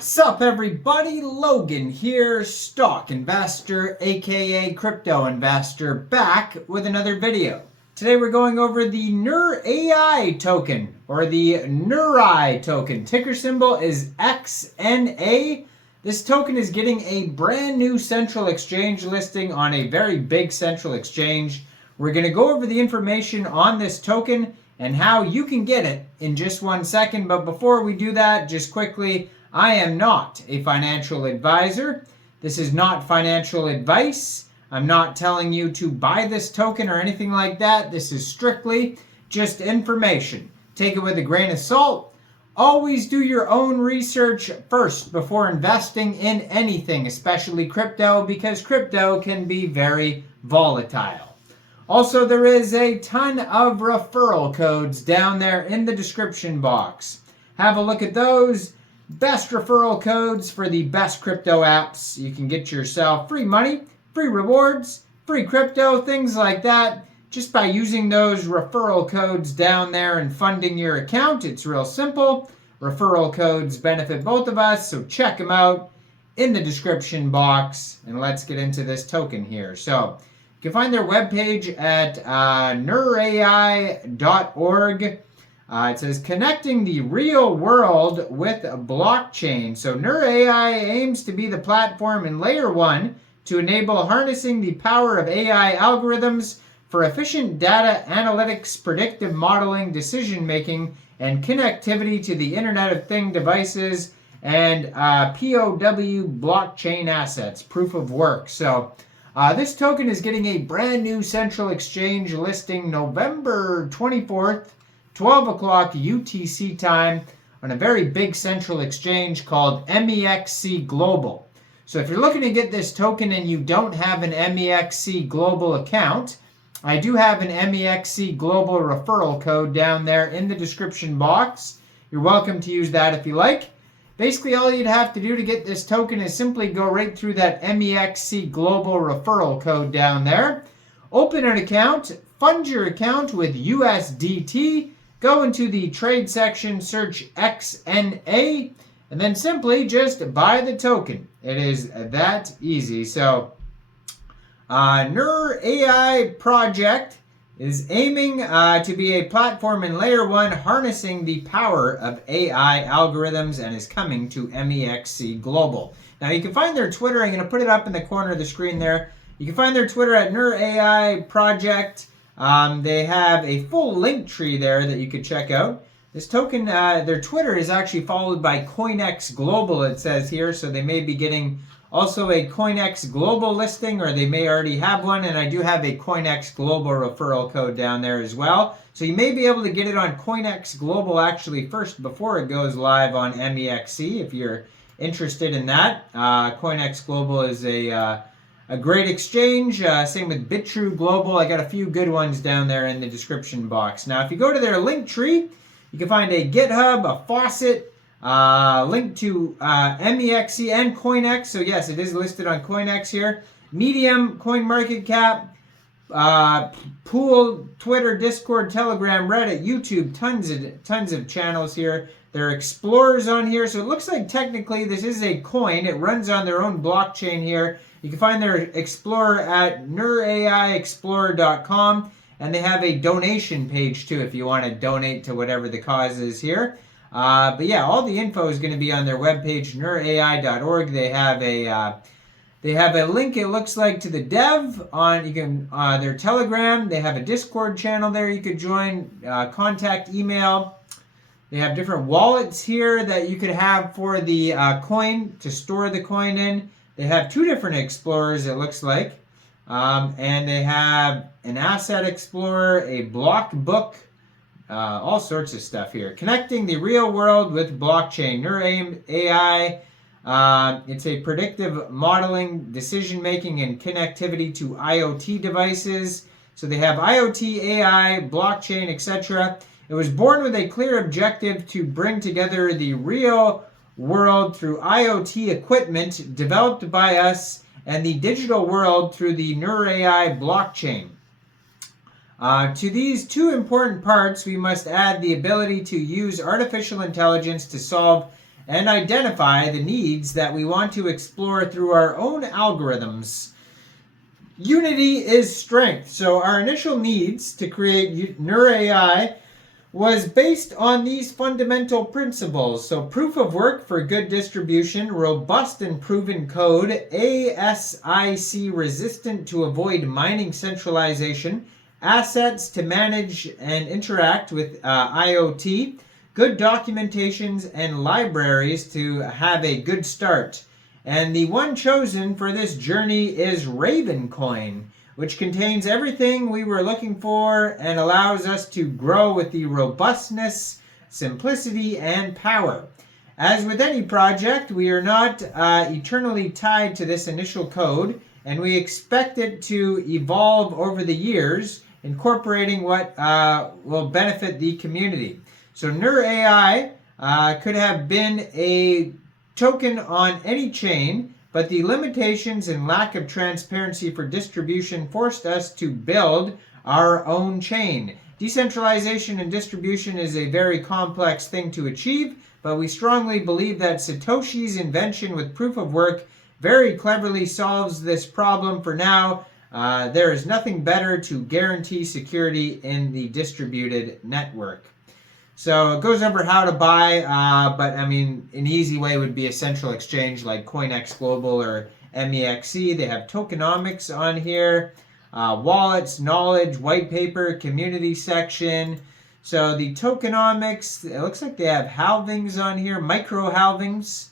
Sup everybody, Logan here, stock investor aka crypto investor, back with another video. Today we're going over the Neurai token, or the Neurai token. Ticker symbol is XNA. This token is getting a brand new central exchange listing on a very big central exchange. We're going to go over the information on this token and how you can get it in just 1 second. But before we do that, just quickly, I am not a financial advisor. This is not financial advice. I'm not telling you to buy this token or anything like that. This is strictly just information. Take it with a grain of salt. Always do your own research first before investing in anything, especially crypto, because crypto can be very volatile. Also, there is a ton of referral codes down there in the description box. Have a look at those. Best referral codes for the best crypto apps. You can get yourself free money, free rewards, free crypto, things like that, just by using those referral codes down there and funding your account. It's real simple. Referral codes benefit both of us, so check them out in the description box. And let's get into this token here. So you can find their webpage at neurai.org. It says connecting the real world with a blockchain. So Neurai aims to be the platform in layer 1 to enable harnessing the power of AI algorithms for efficient data analytics, predictive modeling, decision making, and connectivity to the Internet of Things devices and POW blockchain assets, proof of work. So this token is getting a brand new central exchange listing November 24th. 12 o'clock UTC time on a very big central exchange called Mexc Global. So if you're looking to get this token and you don't have an Mexc Global account, I do have an Mexc Global referral code down there in the description box. You're welcome to use that if you like. Basically, all you'd have to do to get this token is simply go right through that Mexc Global referral code down there. Open an account, fund your account with USDT, go into the trade section, search XNA, and then simply just buy the token. It is that easy. So, Neurai project is aiming to be a platform in layer 1 harnessing the power of AI algorithms and is coming to Mexc Global. Now, you can find their Twitter. I'm going to put it up in the corner of the screen there. You can find their Twitter at Neurai project. They have a full link tree there that you could check out. This token, their Twitter is actually followed by Coinex Global, it says here, so they may be getting also a Coinex Global listing, or they may already have one, and I do have a Coinex Global referral code down there as well. So you may be able to get it on Coinex Global actually first before it goes live on Mexc if you're interested in that. Coinex Global is a great exchange. Same with BITRUE Global. I got a few good ones down there in the description box. Now, if you go to their link tree, you can find a GitHub, a Faucet, link to Mexc and Coinex. So yes, it is listed on Coinex here. Medium, CoinMarketCap, Pool, Twitter, Discord, Telegram, Reddit, YouTube, tons of channels here. There are explorers on here. So it looks like technically this is a coin. It runs on their own blockchain here. You can find their explorer at neuraiexplorer.com, and they have a donation page too if you want to donate to whatever the cause is here. But yeah, all the info is going to be on their webpage, neurai.org. They have a link, it looks like, to the dev on their Telegram. They have a Discord channel there you could join, contact email. They have different wallets here that you could have for the coin to store the coin in. They have 2 different explorers, it looks like. And they have an asset explorer, a block book, all sorts of stuff here. Connecting the real world with blockchain. Neurai, it's a predictive modeling, decision making, and connectivity to IoT devices. So they have IoT, AI, blockchain, etc. It was born with a clear objective to bring together the real world through IoT equipment developed by us and the digital world through the Neurai blockchain. To these 2 important parts, we must add the ability to use artificial intelligence to solve and identify the needs that we want to explore through our own algorithms. Unity is strength. So our initial needs to create Neurai was based on these fundamental principles. So proof of work for good distribution, robust and proven code, ASIC resistant to avoid mining centralization, assets to manage and interact with IoT, good documentations and libraries to have a good start. And the one chosen for this journey is Ravencoin, which contains everything we were looking for and allows us to grow with the robustness, simplicity, and power. As with any project, we are not eternally tied to this initial code, and we expect it to evolve over the years, incorporating what will benefit the community. So Neurai could have been a token on any chain, but the limitations and lack of transparency for distribution forced us to build our own chain. Decentralization and distribution is a very complex thing to achieve, but we strongly believe that Satoshi's invention with proof of work very cleverly solves this problem for now. There is nothing better to guarantee security in the distributed network. So it goes over how to buy, but I mean, an easy way would be a central exchange like Coinex Global or Mexc. They have Tokenomics on here, wallets, knowledge, white paper, community section. So the Tokenomics, it looks like they have halvings on here, micro halvings.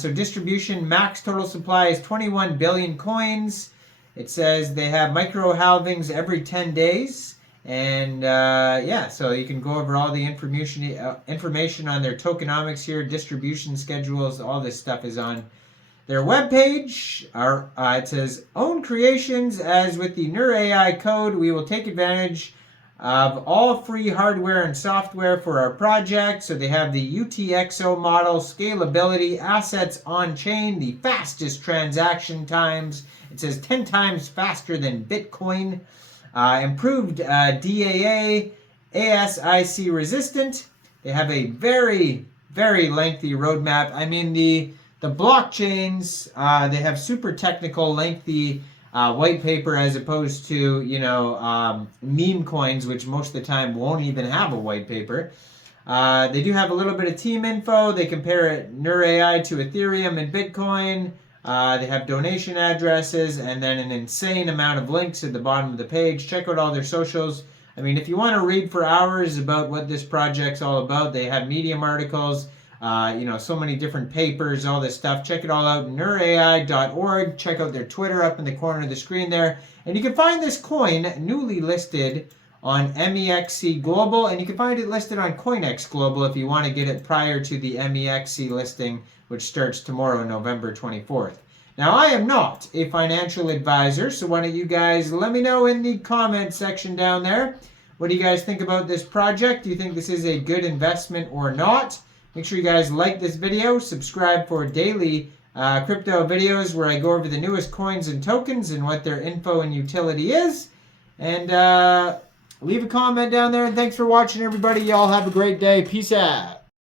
So distribution, max total supply is 21 billion coins. It says they have micro halvings every 10 days. And yeah, so you can go over all the information on their tokenomics here, distribution schedules, all this stuff is on their webpage. It says, own creations. As with the Neurai code, we will take advantage of all free hardware and software for our project. So they have the UTXO model, scalability, assets on chain, the fastest transaction times. It says 10 times faster than Bitcoin. Improved DAA, ASIC resistant. They have a very, very lengthy roadmap. I mean, the blockchains, they have super technical, lengthy white paper as opposed to, you know, meme coins, which most of the time won't even have a white paper. They do have a little bit of team info. They compare Neurai to Ethereum and Bitcoin. They have donation addresses and then an insane amount of links at the bottom of the page. Check out all their socials. I mean, if you want to read for hours about what this project's all about, they have Medium articles, you know, so many different papers, all this stuff. Check it all out, neurai.org. Check out their Twitter up in the corner of the screen there. And you can find this coin newly listed on Mexc Global, and you can find it listed on Coinex Global if you want to get it prior to the Mexc listing, which starts tomorrow, November 24th. Now, I am not a financial advisor, so why don't you guys let me know in the comment section down there. What do you guys think about this project? Do you think this is a good investment or not? Make sure you guys like this video, subscribe for daily crypto videos where I go over the newest coins and tokens and what their info and utility is. And leave a comment down there, and thanks for watching, everybody. Y'all have a great day. Peace out.